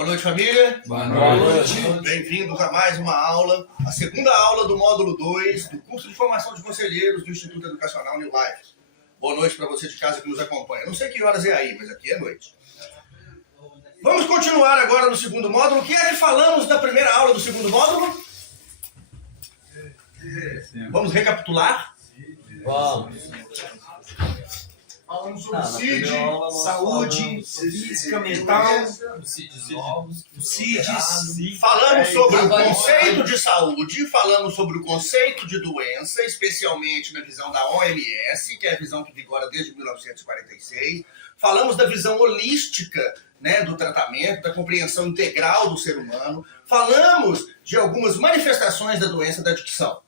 Boa noite, família. Boa noite. Bem-vindos a mais uma aula, a segunda aula do módulo 2 do curso de formação de conselheiros do Instituto Educacional New Life. Boa noite para você de casa que nos acompanha. Não sei que horas é aí, mas aqui é noite. Vamos continuar agora no segundo módulo. O que é que falamos da primeira aula do segundo módulo? Vamos recapitular? Vamos. Falamos sobre CID, saúde, física, mental, CIDs. Falamos sobre o conceito de saúde, falamos sobre o conceito de doença, especialmente na visão da OMS, que é a visão que vigora desde 1946. Falamos da visão holística, né, do tratamento, da compreensão integral do ser humano. Falamos de algumas manifestações da doença da adicção.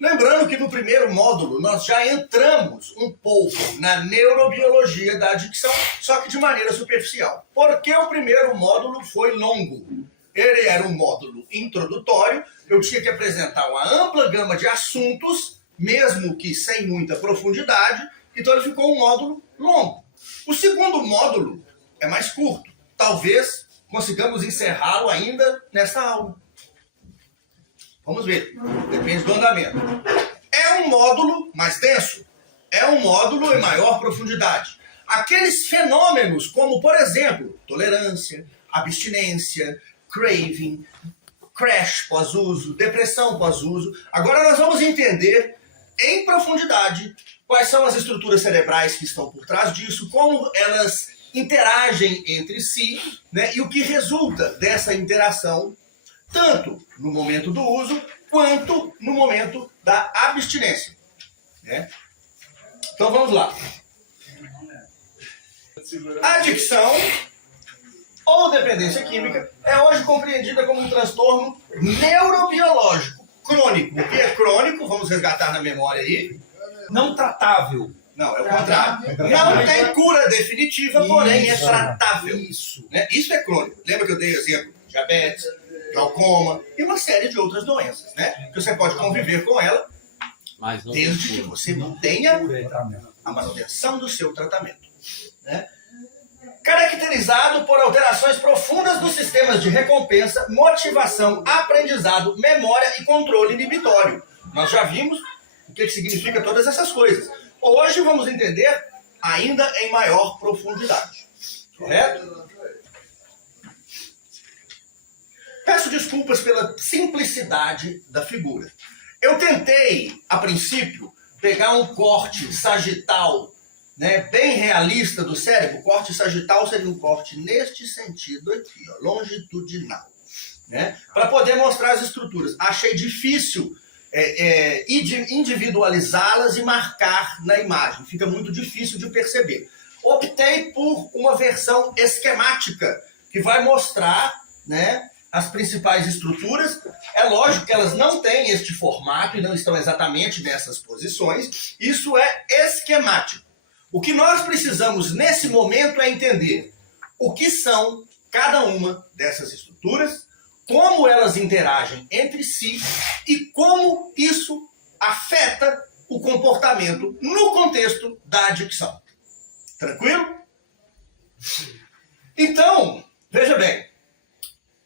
Lembrando que no primeiro módulo nós já entramos um pouco na neurobiologia da adicção, só que de maneira superficial. Porque o primeiro módulo foi longo. Ele era um módulo introdutório, eu tinha que apresentar uma ampla gama de assuntos, mesmo que sem muita profundidade, então ele ficou um módulo longo. O segundo módulo é mais curto. Talvez consigamos encerrá-lo ainda nessa aula. Vamos ver, depende do andamento. É um módulo mais denso, é um módulo em maior profundidade. Aqueles fenômenos como, por exemplo, tolerância, abstinência, craving, crash pós-uso, depressão pós-uso. Agora nós vamos entender em profundidade quais são as estruturas cerebrais que estão por trás disso, como elas interagem entre si, né, e o que resulta dessa interação tanto no momento do uso, quanto no momento da abstinência. Né? Então vamos lá. A adicção ou dependência química é hoje compreendida como um transtorno neurobiológico crônico. O que é crônico? Vamos resgatar na memória aí. Não tratável. Não, é o contrário. Não tem cura definitiva, porém é tratável. Isso. Né? Isso é crônico. Lembra que eu dei o exemplo de diabetes, glaucoma e uma série de outras doenças, né? Que você pode conviver com ela desde que você mantenha a manutenção do seu tratamento, né? Caracterizado por alterações profundas nos sistemas de recompensa, motivação, aprendizado, memória e controle inibitório. Nós já vimos o que significa todas essas coisas. Hoje vamos entender ainda em maior profundidade. Correto? Peço desculpas pela simplicidade da figura. Eu tentei, a princípio, pegar um corte sagital, né, bem realista do cérebro. O corte sagital seria um corte neste sentido aqui, ó, longitudinal, né, para poder mostrar as estruturas. Achei difícil individualizá-las e marcar na imagem. Fica muito difícil de perceber. Optei por uma versão esquemática que vai mostrar, né, as principais estruturas. É lógico que elas não têm este formato e não estão exatamente nessas posições. Isso é esquemático. O que nós precisamos nesse momento é entender o que são cada uma dessas estruturas, como elas interagem entre si e como isso afeta o comportamento no contexto da adicção. Tranquilo? Então, veja bem.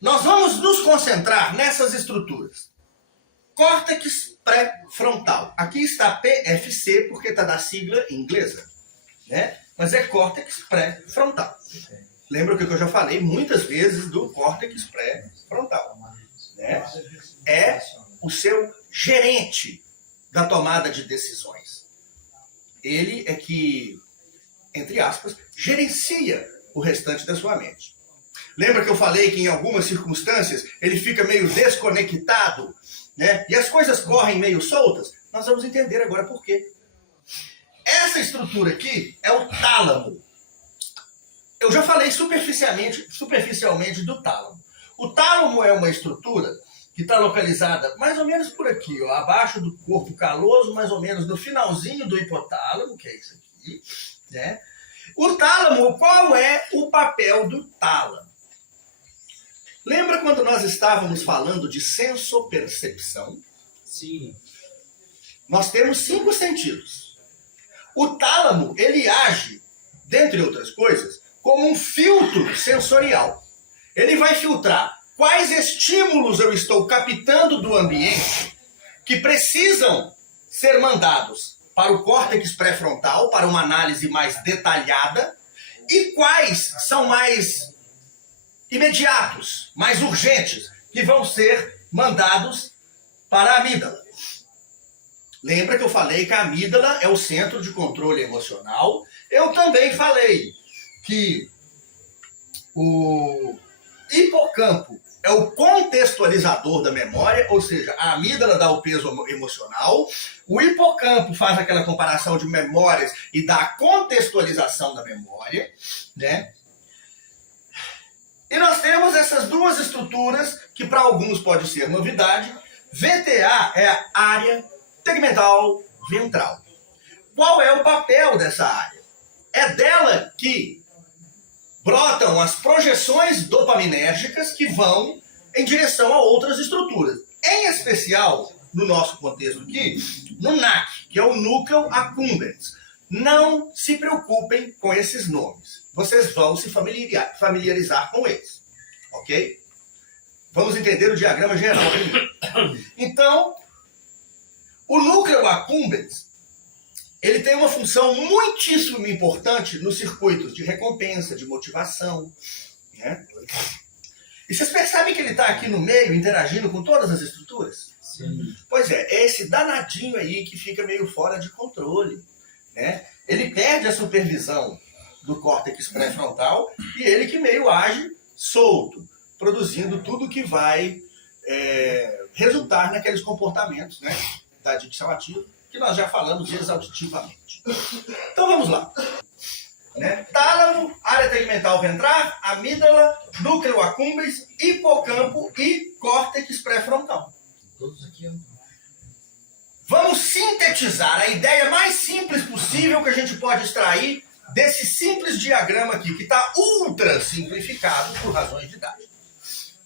Nós vamos nos concentrar nessas estruturas. Córtex pré-frontal. Aqui está PFC, porque está da sigla inglesa, né? Mas é córtex pré-frontal. Lembra que eu já falei muitas vezes do córtex pré-frontal, né? É o seu gerente da tomada de decisões. Ele é que, entre aspas, gerencia o restante da sua mente. Lembra que eu falei que em algumas circunstâncias ele fica meio desconectado, né? E as coisas correm meio soltas? Nós vamos entender agora por quê. Essa estrutura aqui é o tálamo. Eu já falei superficialmente do tálamo. O tálamo é uma estrutura que está localizada mais ou menos por aqui, ó, abaixo do corpo caloso, mais ou menos no finalzinho do hipotálamo, que é isso aqui, né? O tálamo, qual é o papel do tálamo? Lembra quando nós estávamos falando de sensopercepção? Sim. Nós temos 5 sentidos. O tálamo, ele age, dentre outras coisas, como um filtro sensorial. Ele vai filtrar quais estímulos eu estou captando do ambiente que precisam ser mandados para o córtex pré-frontal, para uma análise mais detalhada, e quais são mais imediatos, mais urgentes, que vão ser mandados para a amígdala. Lembra que eu falei que a amígdala é o centro de controle emocional? Eu também falei que o hipocampo é o contextualizador da memória, ou seja, a amígdala dá o peso emocional, o hipocampo faz aquela comparação de memórias e dá a contextualização da memória, né? E nós temos essas duas estruturas que para alguns pode ser novidade. VTA é a área tegmental ventral. Qual é o papel dessa área? É dela que brotam as projeções dopaminérgicas que vão em direção a outras estruturas. Em especial, no nosso contexto aqui, no NAC, que é o Núcleo Accumbens. Não se preocupem com esses nomes. Vocês vão se familiarizar com eles. Ok? Vamos entender o diagrama geral. Então, o Núcleo Accumbens, ele tem uma função muitíssimo importante nos circuitos de recompensa, de motivação, né? E vocês percebem que ele está aqui no meio, interagindo com todas as estruturas? Sim. Pois é esse danadinho aí que fica meio fora de controle, né? Ele perde a supervisão do córtex pré-frontal e ele que meio age solto, produzindo tudo que vai resultar naqueles comportamentos, né, da dicção ativa, que nós já falamos exaustivamente. Então vamos lá. Né? Tálamo, área tegmental ventral, amígdala, núcleo accumbens, hipocampo e córtex pré-frontal. Todos aqui, ó. Vamos sintetizar a ideia mais simples possível que a gente pode extrair desse simples diagrama aqui, que está ultra simplificado por razões didáticas.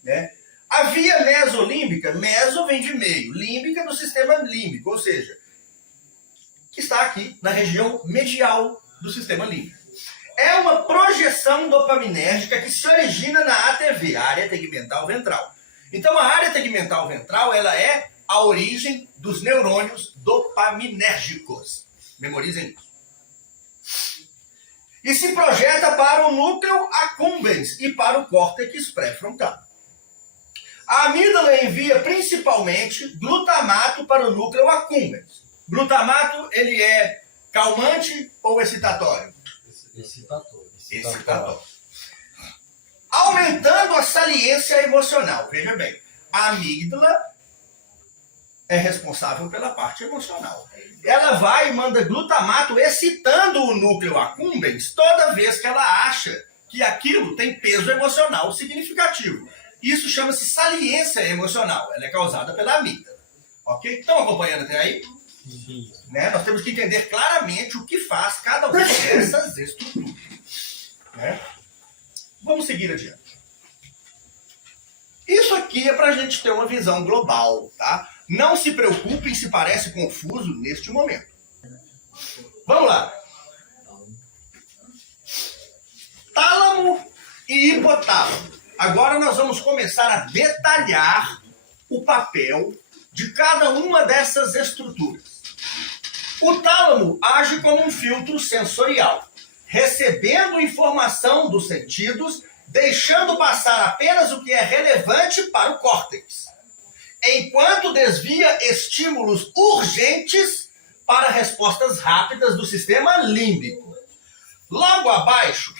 Né? A via mesolímbica, meso vem de meio, límbica do sistema límbico, ou seja, que está aqui na região medial do sistema límbico. É uma projeção dopaminérgica que se origina na ATV, área tegmental ventral. Então a área tegmental ventral, ela é a origem dos neurônios dopaminérgicos. Memorizem isso. E se projeta para o núcleo accumbens e para o córtex pré-frontal. A amígdala envia principalmente glutamato para o núcleo accumbens. Glutamato, ele é calmante ou excitatório? Excitatório. Aumentando a saliência emocional. Veja bem, a amígdala é responsável pela parte emocional. Ela vai e manda glutamato excitando o núcleo accumbens toda vez que ela acha que aquilo tem peso emocional significativo. Isso chama-se saliência emocional. Ela é causada pela amígdala. Ok? Estão acompanhando até aí? Sim. Né? Nós temos que entender claramente o que faz cada uma dessas estruturas. Né? Vamos seguir adiante. Isso aqui é para a gente ter uma visão global, tá? Não se preocupem se parece confuso neste momento. Vamos lá. Tálamo e hipotálamo. Agora nós vamos começar a detalhar o papel de cada uma dessas estruturas. O tálamo age como um filtro sensorial, recebendo informação dos sentidos, deixando passar apenas o que é relevante para o córtex, enquanto desvia estímulos urgentes para respostas rápidas do sistema límbico. Logo abaixo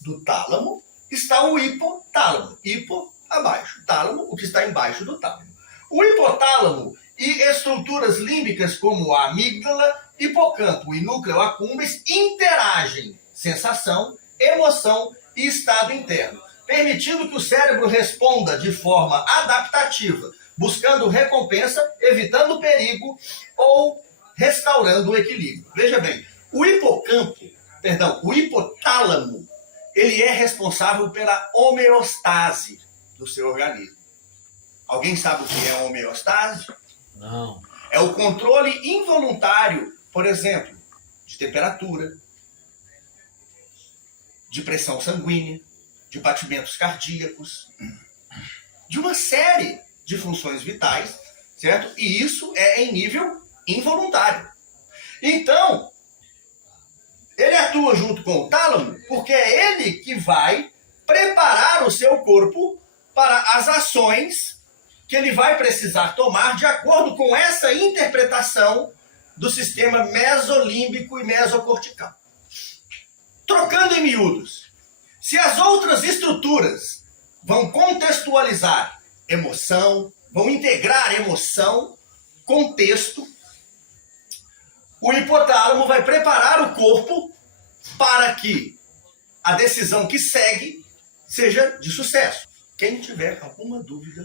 do tálamo está o hipotálamo. Hipo, abaixo. Tálamo, o que está embaixo do tálamo. O hipotálamo e estruturas límbicas como a amígdala, hipocampo e núcleo accumbens interagem sensação, emoção e estado interno, permitindo que o cérebro responda de forma adaptativa, buscando recompensa, evitando perigo ou restaurando o equilíbrio. Veja bem, o hipotálamo, ele é responsável pela homeostase do seu organismo. Alguém sabe o que é homeostase? Não. É o controle involuntário, por exemplo, de temperatura, de pressão sanguínea, de batimentos cardíacos, de uma série de funções vitais, certo? E isso é em nível involuntário. Então, ele atua junto com o tálamo porque é ele que vai preparar o seu corpo para as ações que ele vai precisar tomar de acordo com essa interpretação do sistema mesolímbico e mesocortical. Trocando em miúdos, se as outras estruturas vão contextualizar emoção, vão integrar emoção, contexto, o hipotálamo vai preparar o corpo para que a decisão que segue seja de sucesso. Quem tiver alguma dúvida,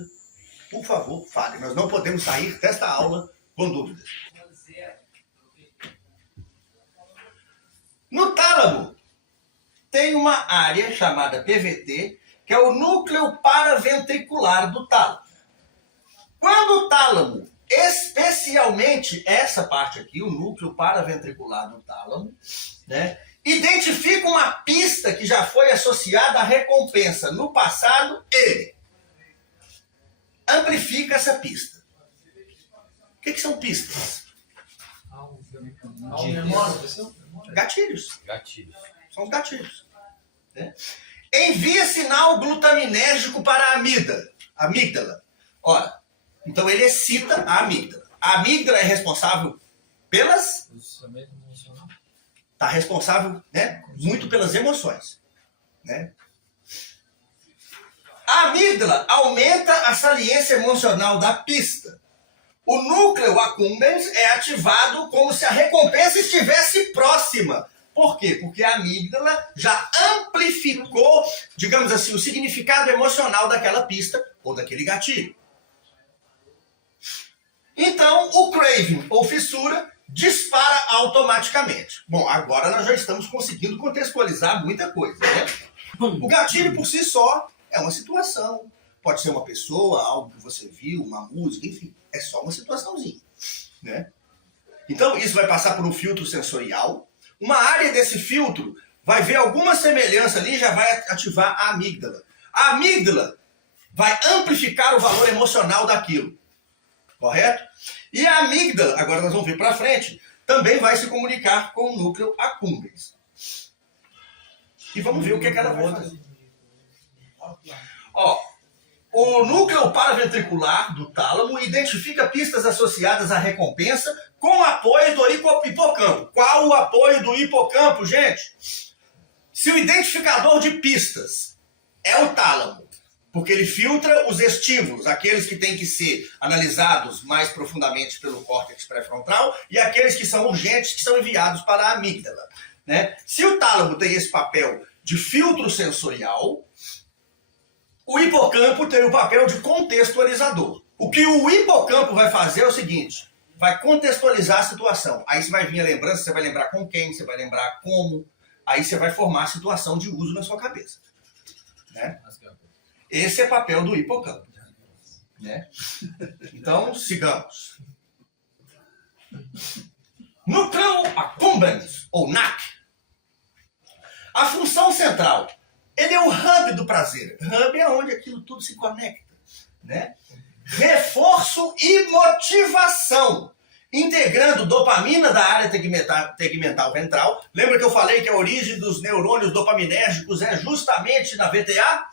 por favor, fale. Nós não podemos sair desta aula com dúvidas. No tálamo, tem uma área chamada PVT, que é o núcleo paraventricular do tálamo. Quando o tálamo, especialmente essa parte aqui, o núcleo paraventricular do tálamo, né, identifica uma pista que já foi associada à recompensa no passado, ele amplifica essa pista. O que são pistas? Gatilhos. São os gatilhos. Né? Envia sinal glutaminérgico para a amígdala. Ora, então ele excita a amígdala. A amígdala é responsável pelas... Está responsável, né, muito pelas emoções. Né? A amígdala aumenta a saliência emocional da pista. O núcleo accumbens é ativado como se a recompensa estivesse próxima. Por quê? Porque a amígdala já amplificou, digamos assim, o significado emocional daquela pista ou daquele gatilho. Então, o craving ou fissura dispara automaticamente. Bom, agora nós já estamos conseguindo contextualizar muita coisa, né? O gatilho por si só é uma situação. Pode ser uma pessoa, algo que você viu, uma música, enfim. É só uma situaçãozinha, né? Então, isso vai passar por um filtro sensorial. Uma área desse filtro vai ver alguma semelhança ali e já vai ativar a amígdala. A amígdala vai amplificar o valor emocional daquilo. Correto? E a amígdala, agora nós vamos ver para frente, também vai se comunicar com o núcleo accumbens. E vamos ver o que ela vai fazer. Ó, o núcleo paraventricular do tálamo identifica pistas associadas à recompensa com o apoio do hipocampo. Qual o apoio do hipocampo, gente? Se o identificador de pistas é o tálamo, porque ele filtra os estímulos, aqueles que têm que ser analisados mais profundamente pelo córtex pré-frontal e aqueles que são urgentes, que são enviados para a amígdala. Né? Se o tálamo tem esse papel de filtro sensorial, o hipocampo tem o papel de contextualizador. O que o hipocampo vai fazer é o seguinte, vai contextualizar a situação. Aí você vai vir a lembrança, você vai lembrar com quem, você vai lembrar como, aí você vai formar a situação de uso na sua cabeça. Né? Esse é o papel do hipocampo. Né? Então, sigamos. Núcleo accumbens, ou NAC. A função central. Ele é o hub do prazer. Hub é onde aquilo tudo se conecta. Né? Reforço e motivação. Integrando dopamina da área tegmental ventral. Lembra que eu falei que a origem dos neurônios dopaminérgicos é justamente na VTA?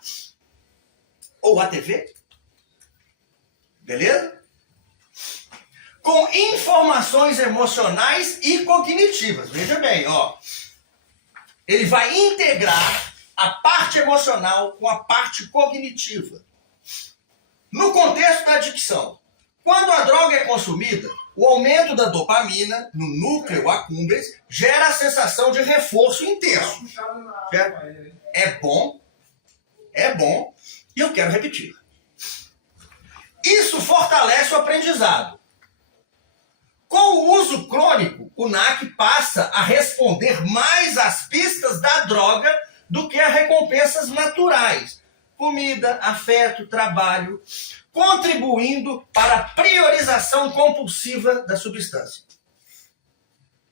Ou ATV? Beleza? Com informações emocionais e cognitivas. Veja bem, ó. Ele vai integrar a parte emocional com a parte cognitiva. No contexto da adicção, quando a droga é consumida, o aumento da dopamina no núcleo accumbens gera a sensação de reforço intenso. Certo? É bom, e eu quero repetir. Isso fortalece o aprendizado. Com o uso crônico, o NAC passa a responder mais às pistas da droga do que a recompensas naturais. Comida, afeto, trabalho, contribuindo para a priorização compulsiva da substância.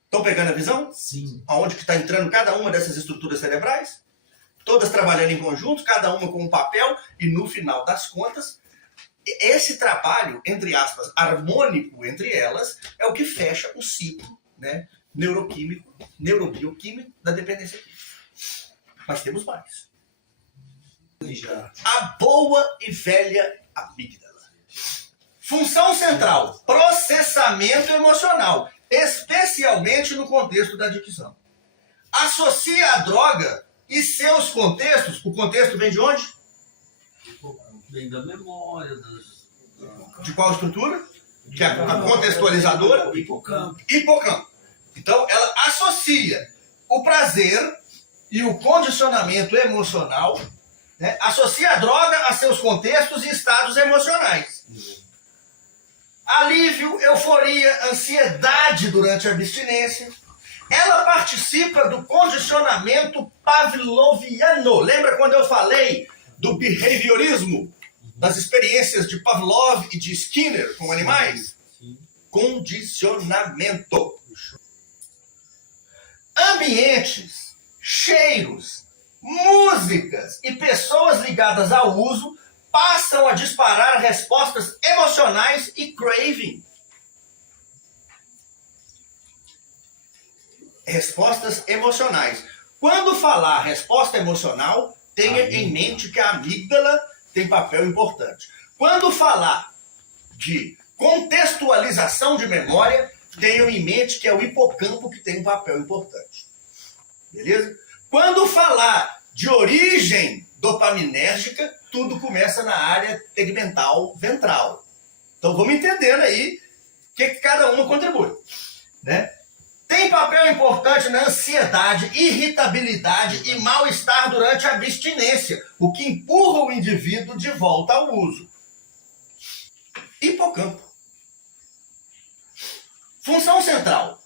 Estão pegando a visão? Sim. Aonde que está entrando cada uma dessas estruturas cerebrais? todas trabalhando em conjunto, cada uma com um papel, e no final das contas, esse trabalho, entre aspas, harmônico entre elas, é o que fecha o ciclo, né, neuroquímico, neurobioquímico da dependência química. Mas temos mais. A boa e velha amígdala. Função central, processamento emocional, especialmente no contexto da adicção. Associa a droga e seus contextos, o contexto vem de onde? Vem da memória, De qual estrutura? Que é a contextualizadora? do hipocampo. Hipocampo. Então, ela associa o prazer e o condicionamento emocional, né? Associa a droga a seus contextos e estados emocionais. Alívio, euforia, ansiedade durante a abstinência. Ela participa do condicionamento pavloviano. Lembra quando eu falei do behaviorismo? Das experiências de Pavlov e de Skinner com animais? Sim. Condicionamento. Ambientes, cheiros, músicas e pessoas ligadas ao uso passam a disparar respostas emocionais e craving. Respostas emocionais. Quando falar resposta emocional, tenha em mente que a amígdala tem papel importante. Quando falar de contextualização de memória, tenham em mente que é o hipocampo que tem um papel importante. Beleza? Quando falar de origem dopaminérgica, tudo começa na área tegmental ventral. Então vamos entendendo aí o que cada uma contribui, né? Tem papel importante na ansiedade, irritabilidade e mal-estar durante a abstinência, o que empurra o indivíduo de volta ao uso. Hipocampo. Função central.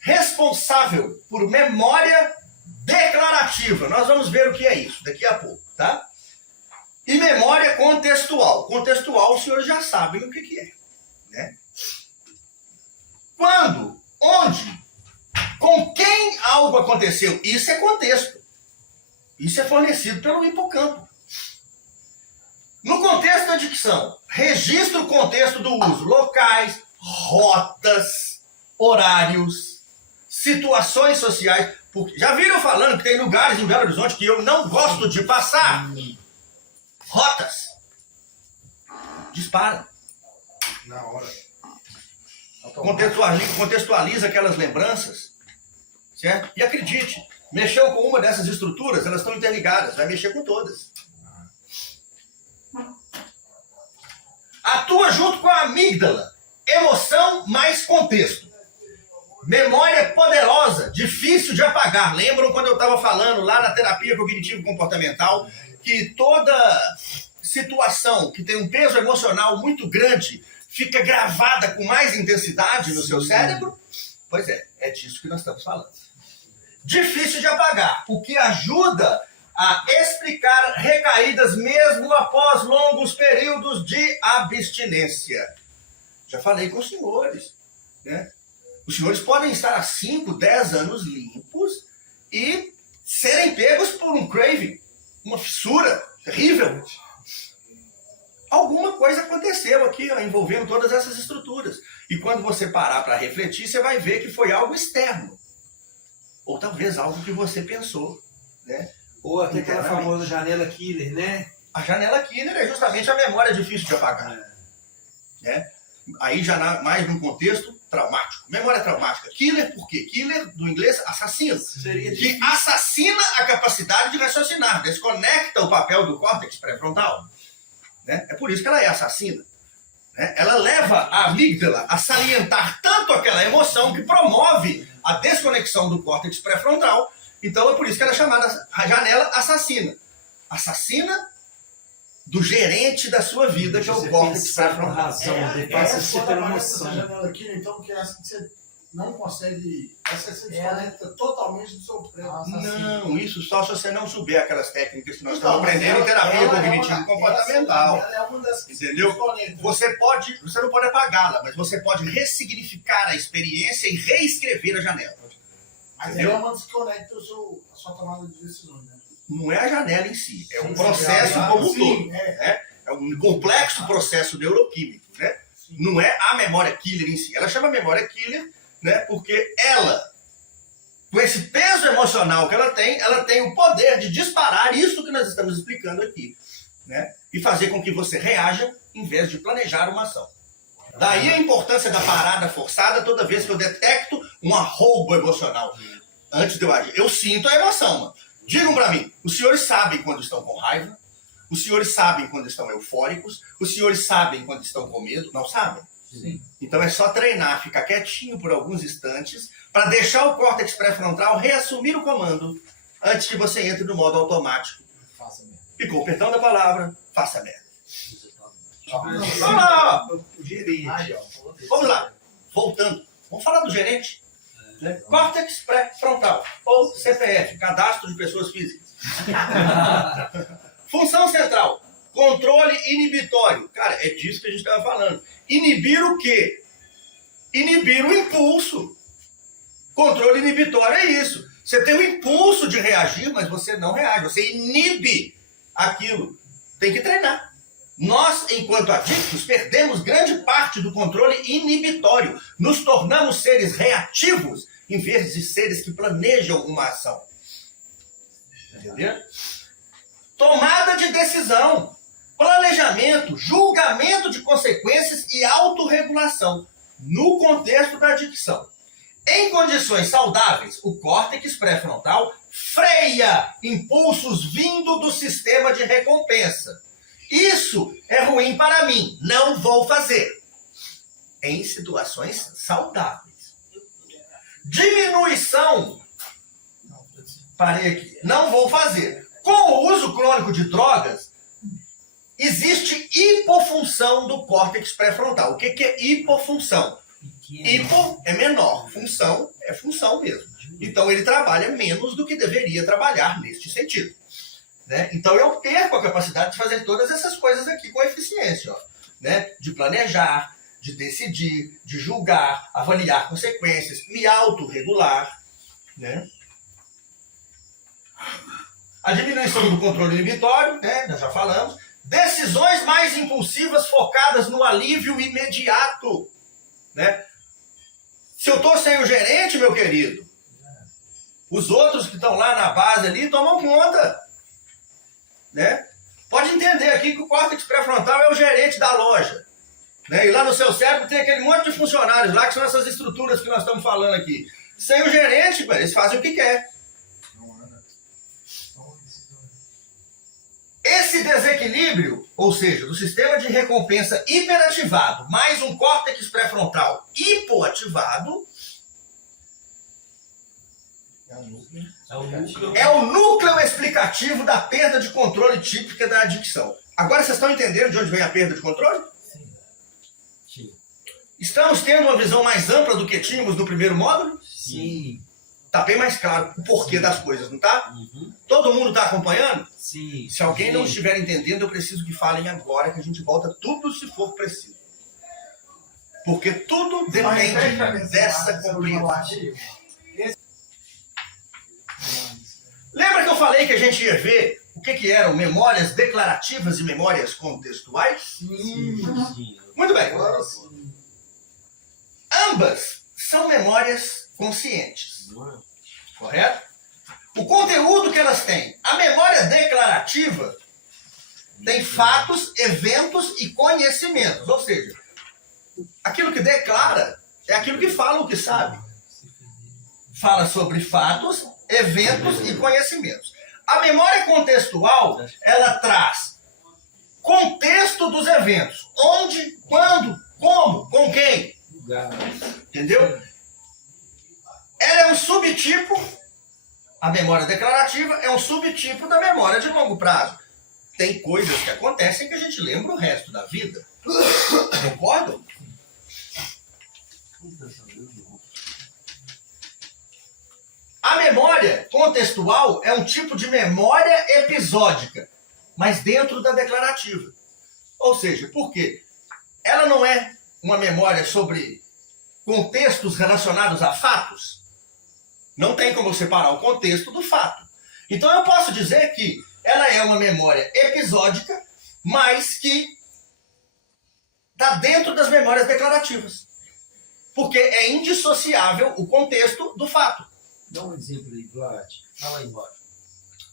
Responsável por memória declarativa. Nós vamos ver o que é isso daqui a pouco, tá? E memória contextual. Contextual, os senhores já sabem o que é, né? Quando, onde, com quem algo aconteceu, isso é contexto. Isso é fornecido pelo hipocampo. No contexto da dicção, registra o contexto do uso, locais, rotas, horários, situações sociais. Porque já viram falando que tem lugares em Belo Horizonte que eu não gosto de passar? Rotas. Dispara. Na hora. Contextualiza aquelas lembranças. Certo? E acredite, mexeu com uma dessas estruturas, elas estão interligadas, vai mexer com todas. Atua junto com a amígdala, emoção mais contexto. Memória poderosa, difícil de apagar. Lembram quando eu estava falando lá na terapia cognitivo-comportamental que toda situação que tem um peso emocional muito grande fica gravada com mais intensidade no seu cérebro? Pois é disso que nós estamos falando. Difícil de apagar, o que ajuda a explicar recaídas mesmo após longos períodos de abstinência. Já falei com os senhores, né? Os senhores podem estar há 5, 10 anos limpos e serem pegos por um craving, uma fissura terrível. Alguma coisa aconteceu aqui, ó, envolvendo todas essas estruturas. E quando você parar para refletir, você vai ver que foi algo externo. Ou talvez algo que você pensou, né? Ou até aquela famosa janela killer, né? A janela killer é justamente a memória difícil de apagar. Né? Aí já mais num contexto traumático. Memória traumática. Killer por quê? Killer, do inglês, assassino. Que assassina a capacidade de raciocinar, desconecta o papel do córtex pré-frontal. Né? É por isso que ela é assassina. Né? Ela leva a amígdala a salientar tanto aquela emoção que promove a desconexão do córtex pré-frontal. Então é por isso que ela é chamada a janela assassina. Assassina do gerente da sua vida, que é o córtex pré-frontal. Essa janela aqui, então, que é essa que você não consegue... Essa você desconecta totalmente do seu pré. Não, isso só se você não souber aquelas técnicas que nós estamos aprendendo em terapia cognitivo-comportamental. Ela é uma das que entendeu? Você não pode apagá-la, mas você pode ressignificar a experiência e reescrever a janela. Mas ela é uma das que conecta a sua tomada de decisões, né? Não é a janela em si, é o processo como um todo. Né? É um complexo processo neuroquímico. Né? Não é a memória killer em si. Ela chama memória killer, né? Porque ela, com esse peso emocional que ela tem o poder de disparar isso que nós estamos explicando aqui. Né? E fazer com que você reaja em vez de planejar uma ação. Daí a importância da parada forçada toda vez que eu detecto um arroubo emocional. Antes de eu agir. Eu sinto a emoção, mano. Digam pra mim, os senhores sabem quando estão com raiva? Os senhores sabem quando estão eufóricos? Os senhores sabem quando estão com medo? Não sabem? Sim. Então é só treinar, ficar quietinho por alguns instantes para deixar o córtex pré-frontal reassumir o comando antes que você entre no modo automático. Faça mesmo. E com o perdão da palavra, faça merda. Vamos Vamos lá! O gerente, ó. Vamos lá. Voltando. Vamos falar do gerente. Né? Córtex pré-frontal, ou CPF, Cadastro de Pessoas Físicas. Função central, controle inibitório. Cara, é disso que a gente estava falando. Inibir o quê? Inibir o impulso. Controle inibitório é isso. Você tem o impulso de reagir, mas você não reage. Você inibe aquilo. Tem que treinar. Nós, enquanto adictos, perdemos grande parte do controle inibitório. Nos tornamos seres reativos, em vez de seres que planejam uma ação. Entendeu? Tomada de decisão, planejamento, julgamento de consequências e autorregulação, no contexto da adicção. Em condições saudáveis, o córtex pré-frontal freia impulsos vindo do sistema de recompensa. Isso é ruim para mim, não vou fazer. Em situações saudáveis. Diminuição. Parei aqui. Não vou fazer. Com o uso crônico de drogas, existe hipofunção do córtex pré-frontal. O que é hipofunção? Hipo é menor, função é função mesmo. Então ele trabalha menos do que deveria trabalhar neste sentido. Né? Então eu perco a capacidade de fazer todas essas coisas aqui com eficiência. Ó, né? De planejar, de decidir, de julgar, avaliar consequências, me autorregular. Né? A diminuição do controle inibitório, né? Nós já falamos. Decisões mais impulsivas focadas no alívio imediato. Né? Se eu estou sem o gerente, meu querido, os outros que estão lá na base ali tomam conta. Né? Pode entender aqui que o córtex pré-frontal é o gerente da loja. Né? E lá no seu cérebro tem aquele monte de funcionários lá, que são essas estruturas que nós estamos falando aqui. Sem o gerente, eles fazem o que quer. Esse desequilíbrio, ou seja, do sistema de recompensa hiperativado, mais um córtex pré-frontal hipoativado, é o núcleo explicativo da perda de controle típica da adicção. Agora vocês estão entendendo de onde vem a perda de controle? Sim. Estamos tendo uma visão mais ampla do que tínhamos no primeiro módulo? Sim. Tá bem mais claro o porquê das coisas, não tá? Uhum. Todo mundo tá acompanhando? Sim. Se alguém não Sim. estiver entendendo, eu preciso que falem agora, que a gente volta tudo se for preciso. Porque tudo depende dessa compreensão. Lembra que eu falei que a gente ia ver o que eram memórias declarativas e memórias contextuais? Sim. Muito bem. Ambas são memórias conscientes. Correto? O conteúdo que elas têm. A memória declarativa tem fatos, eventos e conhecimentos. Ou seja, aquilo que declara é aquilo que fala o que sabe. Fala sobre fatos, eventos e conhecimentos. A memória contextual, ela traz contexto dos eventos. Onde, quando, como, com quem. Entendeu? Ela é um subtipo, a memória declarativa é um subtipo da memória de longo prazo. Tem coisas que acontecem que a gente lembra o resto da vida. Concordam? A memória contextual é um tipo de memória episódica, mas dentro da declarativa. Ou seja, por quê? Ela não é uma memória sobre contextos relacionados a fatos. Não tem como separar o contexto do fato. Então eu posso dizer que ela é uma memória episódica, mas que está dentro das memórias declarativas. Porque é indissociável o contexto do fato. Dá um exemplo aí, Vlad. Fala aí embaixo.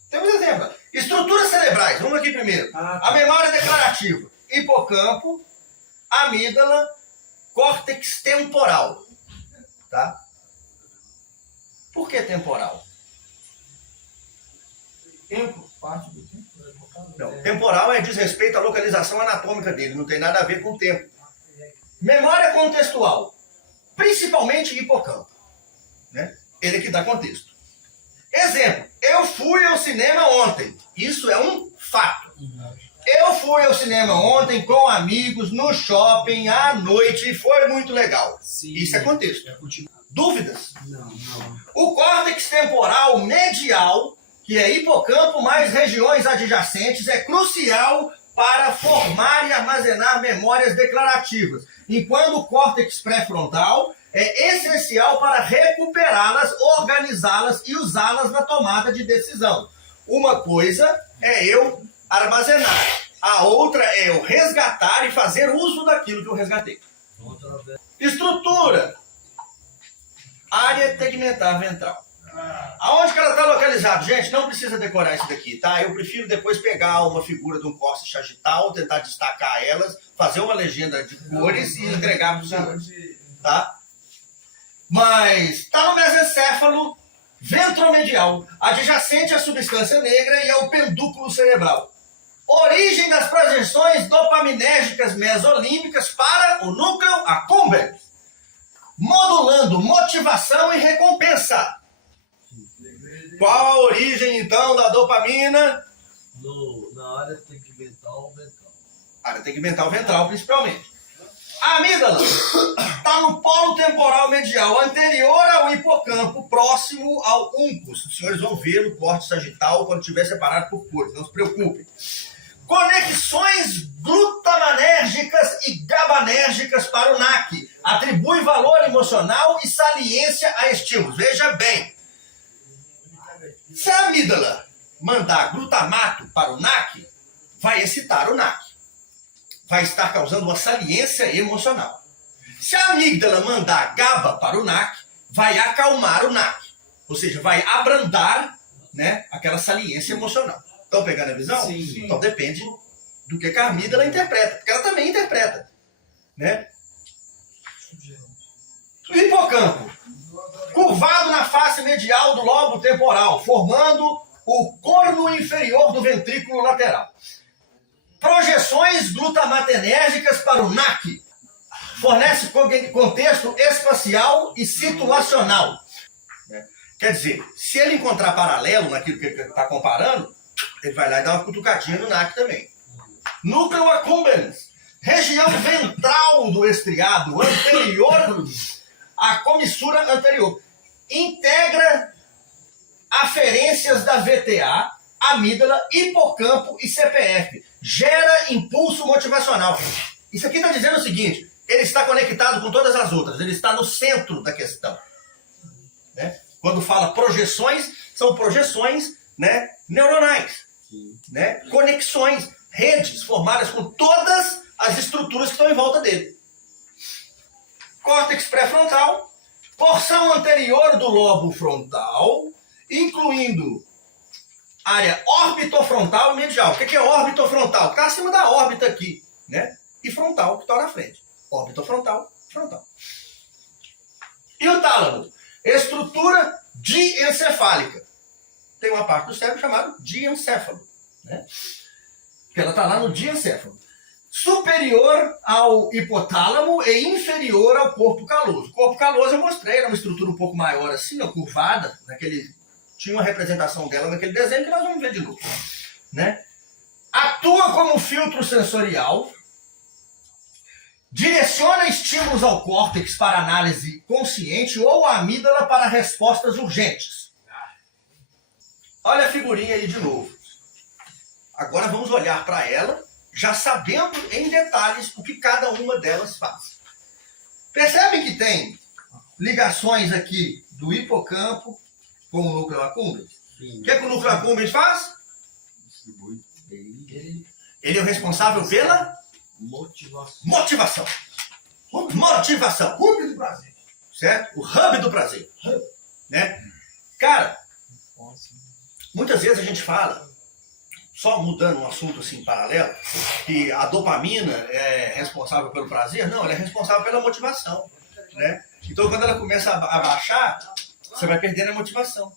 Temos exemplo. Estruturas cerebrais. Vamos aqui primeiro. A memória declarativa. Hipocampo, amígdala, córtex temporal. Tá? Por que temporal? Tempo, parte do tempo. Não, temporal diz respeito à localização anatômica dele, não tem nada a ver com o tempo. Memória contextual, principalmente hipocampo, né? Ele que dá contexto. Exemplo, eu fui ao cinema ontem. Isso é um fato. Eu fui ao cinema ontem com amigos no shopping à noite e foi muito legal. Sim. Isso é contexto. Dúvidas? Não. O córtex temporal medial, que é hipocampo mais regiões adjacentes, é crucial para formar e armazenar memórias declarativas, enquanto o córtex pré-frontal é essencial para recuperá-las, organizá-las e usá-las na tomada de decisão. Uma coisa é eu armazenar, a outra é eu resgatar e fazer uso daquilo que eu resgatei. Estrutura. Área tegmentar ventral. Aonde que ela está localizada? Gente, não precisa decorar isso daqui, tá? Eu prefiro depois pegar uma figura de um córtex sagital, tentar destacar elas, fazer uma legenda de cores e entregar para o senhor, tá? Mas está no mesencéfalo ventromedial, adjacente à substância negra e ao pendúculo cerebral. Origem das projeções dopaminérgicas mesolímbicas para o núcleo accumbens, modulando motivação e recompensa. Qual a origem, então, da dopamina? Na área tegmental ventral. Área tegmental ventral, principalmente. A amígdala está no polo temporal medial, anterior ao hipocampo, próximo ao uncus. Os senhores vão ver no corte sagital quando estiver separado por cores, não se preocupem. Conexões glutamanérgicas e gabanérgicas para o NAC. Atribui valor emocional e saliência a estímulos. Veja bem. Se a amígdala mandar glutamato para o NAC, vai excitar o NAC. Vai estar causando uma saliência emocional. Se a amígdala mandar GABA para o NAC, vai acalmar o NAC. Ou seja, vai abrandar, né, aquela saliência emocional. Estão pegando a visão? Sim. Então depende do que a amígdala interpreta. Porque ela também interpreta. Né? O hipocampo. Curvado na face medial do lobo temporal, formando o corno inferior do ventrículo lateral. Projeções glutamatenérgicas para o NAC. Fornece contexto espacial e situacional. Quer dizer, se ele encontrar paralelo naquilo que ele está comparando, ele vai lá e dá uma cutucadinha no NAC também. Núcleo accumbens. Região ventral do estriado, anterior à comissura anterior. Integra aferências da VTA, amígdala, hipocampo e CPF. Gera impulso motivacional. Isso aqui está dizendo o seguinte, ele está conectado com todas as outras, ele está no centro da questão. Né? Quando fala projeções, são projeções, né, neuronais. Né? Conexões, redes formadas com todas as estruturas que estão em volta dele. Córtex pré-frontal, porção anterior do lobo frontal, incluindo área orbitofrontal e medial. O que é orbitofrontal? Está acima da órbita aqui, né? E frontal, que está na frente. Orbitofrontal, frontal. E o tálamo? Estrutura diencefálica. Tem uma parte do cérebro chamada diencéfalo, né? Que ela está lá no diencéfalo. Superior ao hipotálamo e inferior ao corpo caloso. O corpo caloso eu mostrei, era uma estrutura um pouco maior assim, ó, curvada, tinha uma representação dela naquele desenho que nós vamos ver de novo. Né? Atua como filtro sensorial, direciona estímulos ao córtex para análise consciente ou a amígdala para respostas urgentes. Olha a figurinha aí de novo. Agora vamos olhar para ela, já sabendo em detalhes o que cada uma delas faz. Percebem que tem ligações aqui do hipocampo com o núcleo accumbens? O que é que o núcleo accumbens faz? Ele é o responsável pela motivação. Motivação. Hub do prazer. Certo? O hub do prazer. Né? Cara, muitas vezes a gente fala, só mudando um assunto assim paralelo, que a dopamina é responsável pelo prazer. Não, ela é responsável pela motivação. Né? Então, quando ela começa a baixar, você vai perdendo a motivação.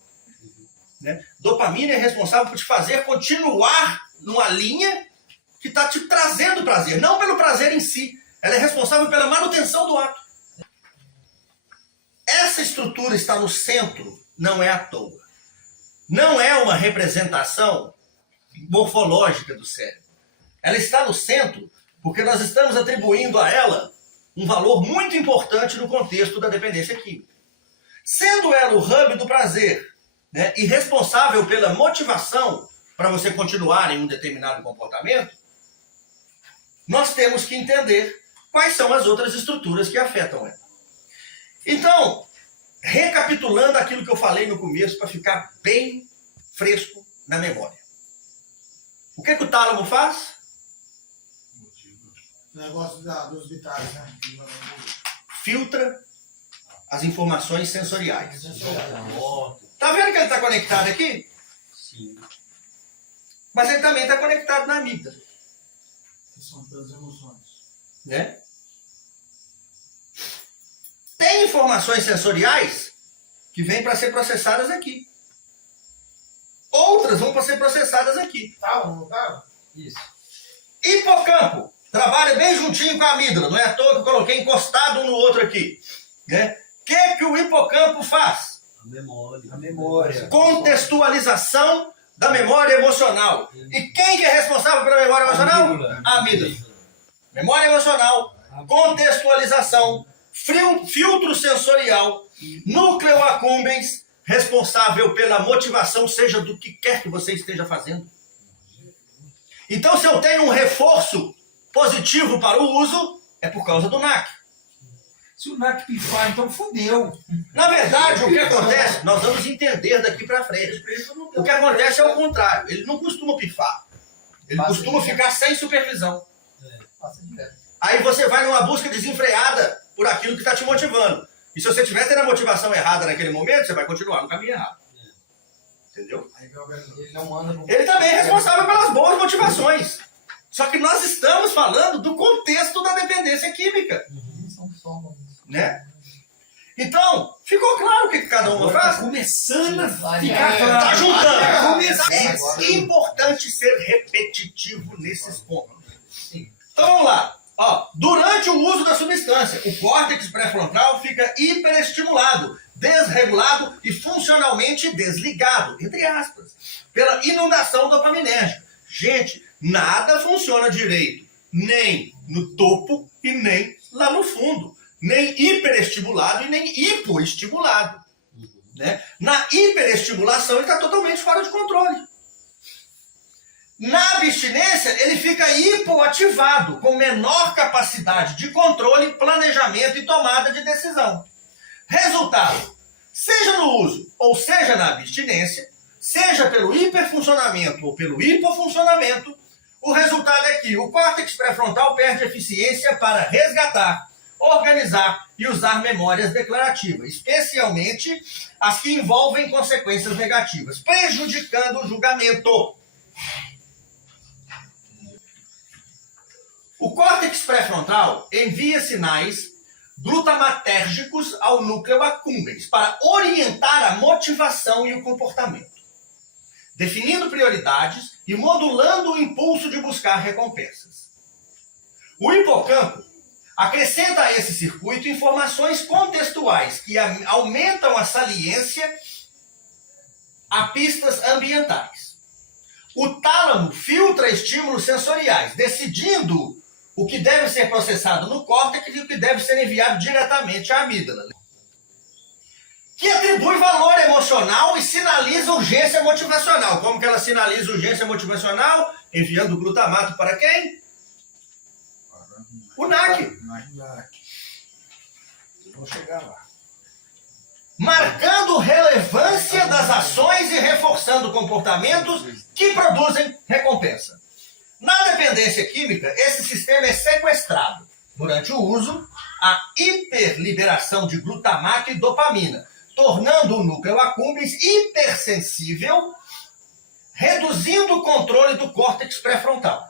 Né? Dopamina é responsável por te fazer continuar numa linha que está te trazendo prazer, não pelo prazer em si. Ela é responsável pela manutenção do ato. Essa estrutura está no centro, não é à toa. Não é uma representação morfológica do cérebro. Ela está no centro porque nós estamos atribuindo a ela um valor muito importante no contexto da dependência química. Sendo ela o hub do prazer, né, e responsável pela motivação para você continuar em um determinado comportamento, nós temos que entender quais são as outras estruturas que afetam ela. Então, recapitulando aquilo que eu falei no começo para ficar bem fresco na memória. O que o tálamo faz? O negócio dos vitais, né? Filtra as informações sensoriais. Tá vendo que ele está conectado aqui? Sim. Mas ele também está conectado na amígdala. Que são pelas emoções. Né? Tem informações sensoriais que vêm para ser processadas aqui. Outras vão para ser processadas aqui. Não tá? Isso. Hipocampo trabalha bem juntinho com a amígdala. Não é à toa que eu coloquei encostado um no outro aqui. Né? O que o hipocampo faz? A memória. Contextualização da memória emocional. E quem que é responsável pela memória emocional? A amígdala. Memória emocional, contextualização, filtro sensorial, núcleo accumbens, responsável pela motivação, seja do que quer que você esteja fazendo. Então, se eu tenho um reforço positivo para o uso, é por causa do NAC. Se o NAC pifar, então fodeu. Na verdade, o que acontece, nós vamos entender daqui para frente. O que acontece é o contrário. Ele não costuma pifar. Ele costuma ficar sem supervisão. Aí você vai numa busca desenfreada por aquilo que está te motivando. E se você estiver tendo a motivação errada naquele momento, você vai continuar no caminho errado. Entendeu? Ele também é responsável pelas boas motivações. Só que nós estamos falando do contexto da dependência química. Né? Então, ficou claro o que cada uma faz? Tá começando a ficar claro. Tá juntando. Tá começando. É importante ser repetitivo nesses pontos. Então vamos lá. Ó, durante o uso da substância, o córtex pré-frontal fica hiperestimulado, desregulado e funcionalmente desligado, entre aspas, pela inundação dopaminérgica. Gente, nada funciona direito, nem no topo e nem lá no fundo. Nem hiperestimulado e nem hipoestimulado. Né? Na hiperestimulação ele está totalmente fora de controle. Na abstinência ele fica hipoativado, com menor capacidade de controle, planejamento e tomada de decisão. Resultado, seja no uso ou seja na abstinência, seja pelo hiperfuncionamento ou pelo hipofuncionamento, o resultado é que o córtex pré-frontal perde eficiência para resgatar, organizar e usar memórias declarativas, especialmente as que envolvem consequências negativas, prejudicando o julgamento. O córtex pré-frontal envia sinais glutamatérgicos ao núcleo accumbens para orientar a motivação e o comportamento, definindo prioridades e modulando o impulso de buscar recompensas. O hipocampo acrescenta a esse circuito informações contextuais que aumentam a saliência a pistas ambientais. O tálamo filtra estímulos sensoriais, decidindo o que deve ser processado no córtex e o que deve ser enviado diretamente à amígdala, que atribui valor emocional e sinaliza urgência motivacional. Como que ela sinaliza urgência motivacional? Enviando o glutamato para quem? O NAC. Vou chegar lá. marcando relevância das ações e reforçando comportamentos que produzem recompensa. Na dependência química, esse sistema é sequestrado. Durante o uso, a hiperliberação de glutamato e dopamina, tornando o núcleo accumbens hipersensível, reduzindo o controle do córtex pré-frontal.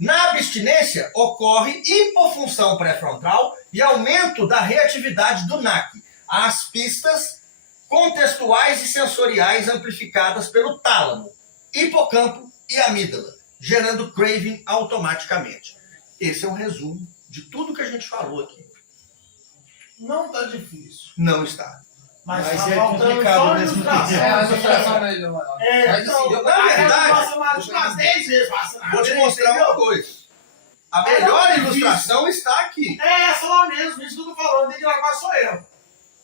Na abstinência, ocorre hipofunção pré-frontal e aumento da reatividade do NAC, as pistas contextuais e sensoriais amplificadas pelo tálamo, hipocampo e amígdala, gerando craving automaticamente. Esse é um resumo de tudo que a gente falou aqui. Não tá difícil. Não está. Mas é tá faltando complicado só ao mesmo ilustração. tempo. A ilustração melhor. Mas Então, assim, na verdade, nossa, mais umas 10 vezes vacinado. Vou te mostrar uma coisa. A melhor ilustração está aqui. É essa lá mesmo, isso que eu tô falando, tem que gravar sou eu.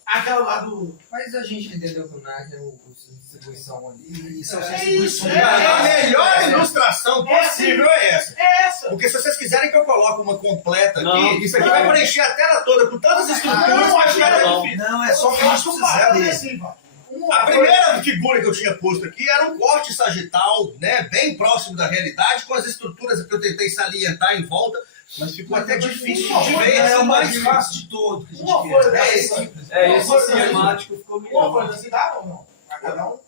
Aquela lá do... Mas a gente entendeu que o NAC é o distribuição ali. Isso é É distribuição isso, de A é. melhor ilustração possível é essa. É essa. Porque se vocês quiserem que eu coloque uma completa aqui, Não, isso aqui não. vai preencher a tela toda com todas as estruturas, não, vai ficar até não. difícil. Não, é só o que a gente precisar dele. assim, A primeira figura que eu tinha posto aqui era um corte sagital, né, bem próximo da realidade, com as estruturas que eu tentei salientar em volta, mas ficou até difícil de ver. É o mais essa fácil de todo que a gente Uma quer. coisa É assim. Esse cinemático ficou Uma melhor. coisa assim, dá ou não? A cada um?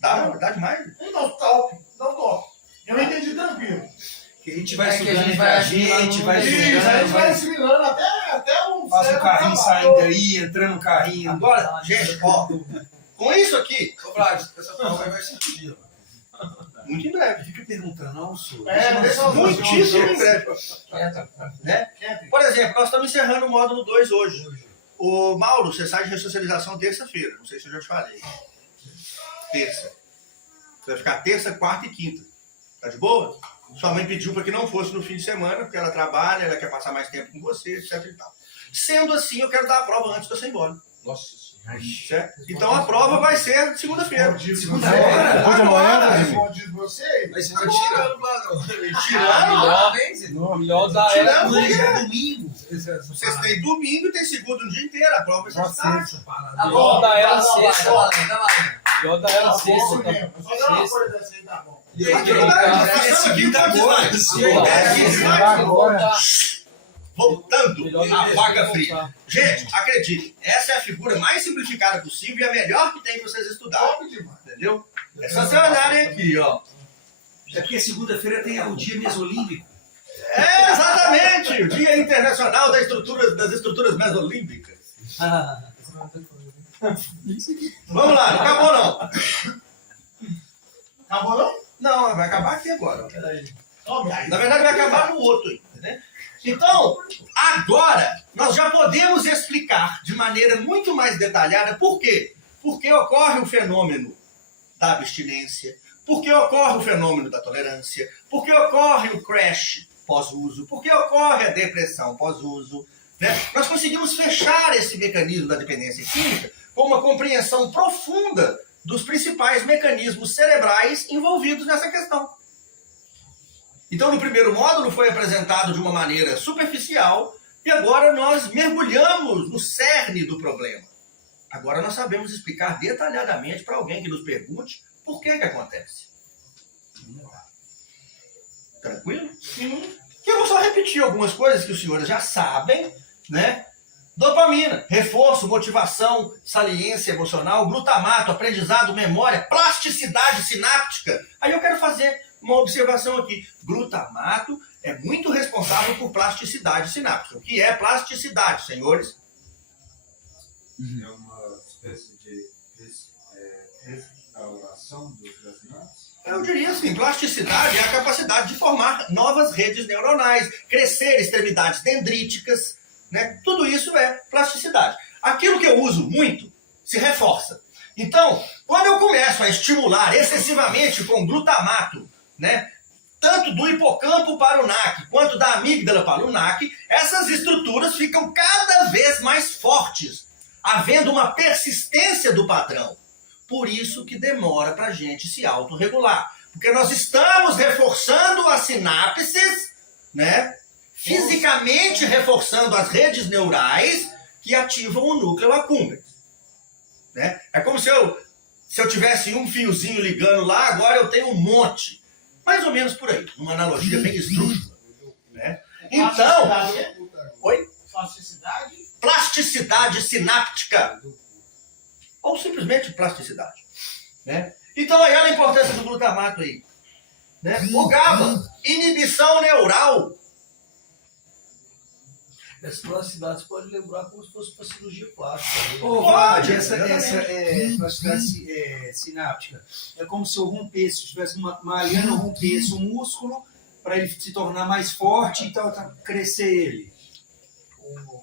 Dá demais? Então, top. Não top. Eu entendi tranquilo. Que a gente vai É que a estudando gente entre vai a gente, vai Isso, a gente estudando, vai vai... assimilando até o... Passa o cérebro carrinho acabar. saindo daí, entrando no carrinho. Agora, gente, ó, com isso aqui, Ô, Vlad, essa prova vai ser dia. muito em breve. Fica perguntando, não, senhor. É, deixa eu- Muitíssimo em breve. Quieta. Né? Quer? Por exemplo, nós estamos encerrando o módulo 2 hoje. O Mauro, você sai de ressocialização terça-feira. Não sei se eu já te falei. Terça. Você vai ficar terça, quarta e quinta. Tá de boa? Sua mãe pediu para que não fosse no fim de semana, porque ela trabalha, ela quer passar mais tempo com você, etc e tal. Sendo assim, eu quero dar a prova antes de você ir embora. Nossa senhora. Certo? Então a prova vai ser segunda-feira. Segunda-feira. Depois de Agora. amanhã, respondi você. Mas você tá tirando, mano. Tirando. Melhor da Tirando Hoje porque é domingo. vocês têm domingo e tem segunda um dia inteiro. A prova vai ser de tarde. Tá Melhor bom, da ela tá bom, vai, sexta. tá valendo, tá valendo. Melhor da ela Tá sexta. bom Tá? mesmo. Só dá uma coisa assim, tá bom. E aí, É seguida agora. Agora. Voltando à vaga fria. Voltar. Gente, acredite, essa é a figura mais simplificada possível e a melhor que tem para vocês estudarem. Top demais. Entendeu? É só vocês olharem aqui, ó. É porque segunda-feira tem o dia mesolímbico. É exatamente o Dia Internacional das Estruturas Mesolímbicas. Vamos lá, não acabou não. Acabou não? Não, vai acabar aqui agora. Tome aí. Na verdade, vai acabar no outro ainda, né? Então, agora, nós já podemos explicar de maneira muito mais detalhada por quê. Porque ocorre o fenômeno da abstinência, porque ocorre o fenômeno da tolerância, porque ocorre o crash pós-uso, porque ocorre a depressão pós-uso. Né? Nós conseguimos fechar esse mecanismo da dependência química com uma compreensão profunda dos principais mecanismos cerebrais envolvidos nessa questão. Então, no primeiro módulo foi apresentado de uma maneira superficial e agora nós mergulhamos no cerne do problema. Agora nós sabemos explicar detalhadamente para alguém que nos pergunte por que acontece. Tranquilo? Sim. E eu vou só repetir algumas coisas que os senhores já sabem, né? Dopamina, reforço, motivação, saliência emocional, glutamato, aprendizado, memória, plasticidade sináptica. Aí eu quero fazer uma observação aqui. Glutamato é muito responsável por plasticidade sináptica. O que é plasticidade, senhores? É uma espécie de restauração dos sinapses? Eu diria assim, plasticidade é a capacidade de formar novas redes neuronais, crescer extremidades dendríticas, né? Tudo isso é plasticidade. Aquilo que eu uso muito se reforça. Então, quando eu começo a estimular excessivamente com glutamato, né, tanto do hipocampo para o NAC, quanto da amígdala para o NAC, essas estruturas ficam cada vez mais fortes, havendo uma persistência do padrão. Por isso que demora para a gente se autorregular. Porque nós estamos reforçando as sinapses, né, fisicamente reforçando as redes neurais que ativam o núcleo accumbens. Né? É como se eu tivesse um fiozinho ligando lá, agora eu tenho um monte. Mais ou menos por aí, uma analogia bem esdrúxula. Né? Então, oi? Plasticidade. Plasticidade sináptica. Ou simplesmente plasticidade. Né? Então aí olha a importância do glutamato aí. Né? O GABA, inibição neural. Essa plasticidade pode lembrar como se fosse uma cirurgia plástica. Pode, essa exatamente. plasticidade sináptica. É como se eu rompesse, se tivesse uma liana, eu rompesse o músculo para ele se tornar mais forte e então, crescer ele.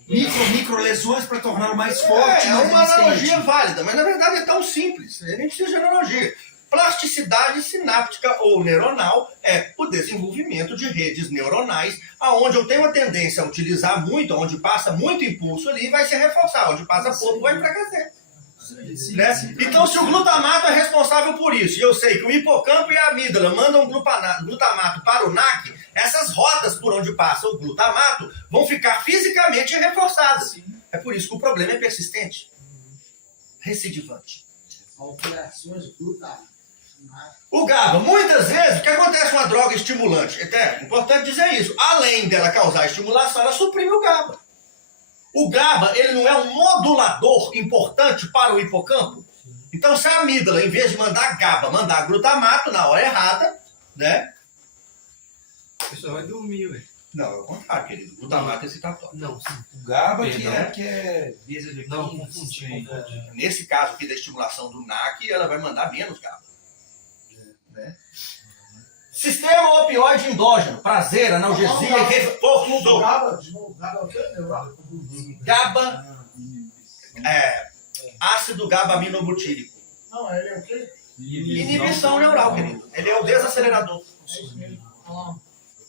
Micro lesões para torná-lo mais forte. É mais uma resistente. analogia válida, mas na verdade é tão simples. A gente nem precisa de analogia. Plasticidade sináptica ou neuronal é o desenvolvimento de redes neuronais, aonde eu tenho a tendência a utilizar muito, onde passa muito impulso ali, vai se reforçar, onde passa pouco vai enfraquecer. Né? Então, se o glutamato é responsável por isso, e eu sei que o hipocampo e a amígdala mandam glutamato para o NAC, essas rotas por onde passa o glutamato vão ficar fisicamente reforçadas. É por isso que o problema é persistente, recidivante. Alterações glutamato. O GABA, muitas vezes, o que acontece com uma droga estimulante? É importante dizer isso. Além dela causar estimulação, ela suprime o GABA. O GABA, ele não é um modulador importante para o hipocampo? Então, se a amígdala, em vez de mandar GABA, mandar glutamato na hora errada, né? A pessoa vai dormir, velho. Não, é o contrário, querido. Glutamato é excitatório. Não, o GABA Perdão. que é benzodiazepina. Não, confundi. Nesse caso aqui da estimulação do NAC, ela vai mandar menos GABA. Né? Sistema opioide endógeno, prazer, analgesia e reforço. GABA, de novo, GABA é o quê? Neural? GABA, ácido GABA-aminobutírico. Não, ele é o quê? Inibição neural, querido. Ele é o desacelerador. É isso mesmo.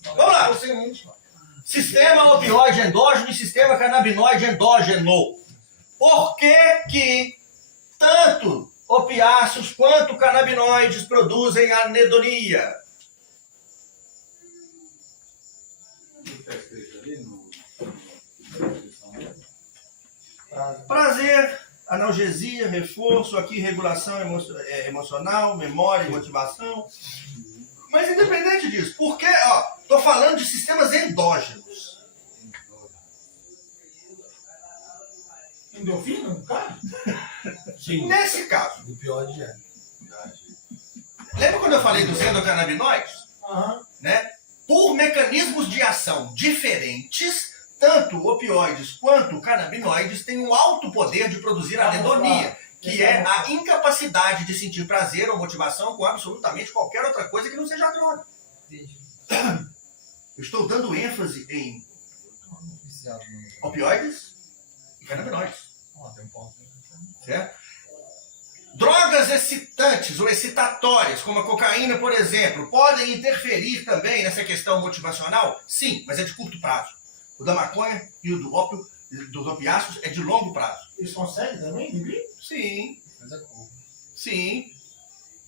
Vamos lá. Sistema opioide endógeno e sistema canabinoide endógeno. Por que tanto opiáceos quanto canabinoides produzem anedonia? Está escrito ali no. Prazer, analgesia, reforço, aqui regulação emocional, memória e motivação. Mas independente disso, porque, tô falando de sistemas endógenos. Endorfina, no caso? Sim. Nesse caso, O pior é. lembra quando eu falei dos endocannabinoides? Aham. Né? Por mecanismos de ação diferentes, tanto opioides quanto canabinoides têm um alto poder de produzir anedonia, que é a incapacidade de sentir prazer ou motivação com absolutamente qualquer outra coisa que não seja a droga. Eu estou dando ênfase em opioides e canabinoides. Certo? Drogas excitantes ou excitatórias, como a cocaína, por exemplo, podem interferir também nessa questão motivacional? Sim, mas é de curto prazo. O da maconha e o do ópio, dos opiáceos, é de longo prazo. Eles conseguem também inibir? Sim. Sim.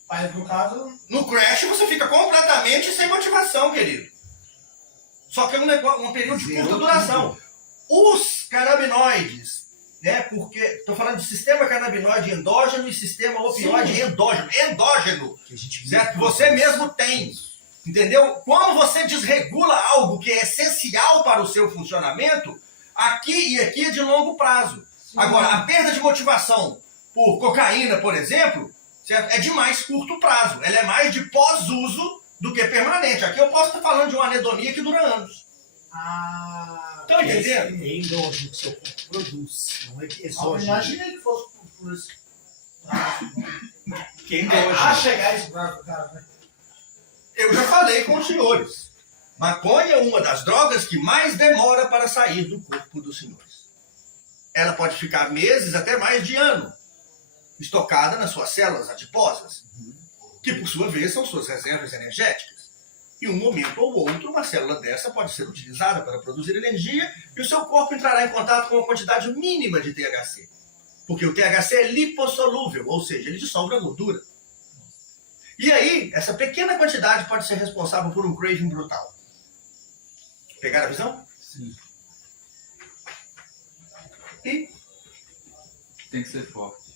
Mas no caso, No crash você fica completamente sem motivação, querido. Só que é um período de curta duração. Os canabinoides, né? Porque estou falando de sistema canabinoide endógeno e sistema opioide endógeno. Endógeno, certo? Que você mesmo tem. Entendeu? Quando você desregula algo que é essencial para o seu funcionamento, aqui e aqui é de longo prazo. Agora, a perda de motivação por cocaína, por exemplo, certo? É de mais curto prazo. Ela é mais de pós-uso do que permanente. Aqui eu posso estar falando de uma anedonia que dura anos. Estão entendendo? É endógeno que seu corpo produz, não é eu exógeno. imaginei que fosse por isso. Que é endógeno. Chegar esse braço do cara, né? Eu já falei com os senhores. Maconha é uma das drogas que mais demora para sair do corpo dos senhores. Ela pode ficar meses, até mais de ano, estocada nas suas células adiposas, que por sua vez são suas reservas energéticas. E um momento ou outro, uma célula dessa pode ser utilizada para produzir energia e o seu corpo entrará em contato com uma quantidade mínima de THC. Porque o THC é lipossolúvel, ou seja, ele dissolve a gordura. E aí, essa pequena quantidade pode ser responsável por um craving brutal. Pegaram a visão? Sim. E Tem que ser forte.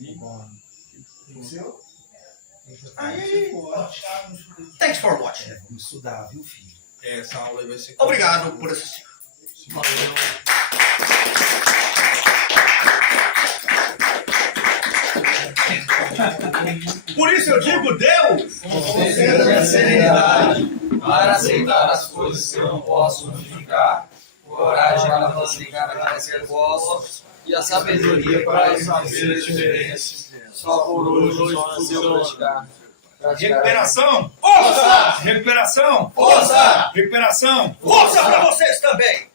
Entendeu? Aí, Baixar no estudo. thanks for watching. Vamos estudar, viu, filho? Essa aula aí vai ser. Obrigado por assistir. Por isso eu digo, Deus! Conceda-me a serenidade para aceitar as coisas que eu não posso modificar, coragem para falsificar aquelas que eu posso, e a sabedoria para saber a diferença. Só por hoje eu praticar. Recuperação! Força! Recuperação! Força! Recuperação! Força pra vocês também!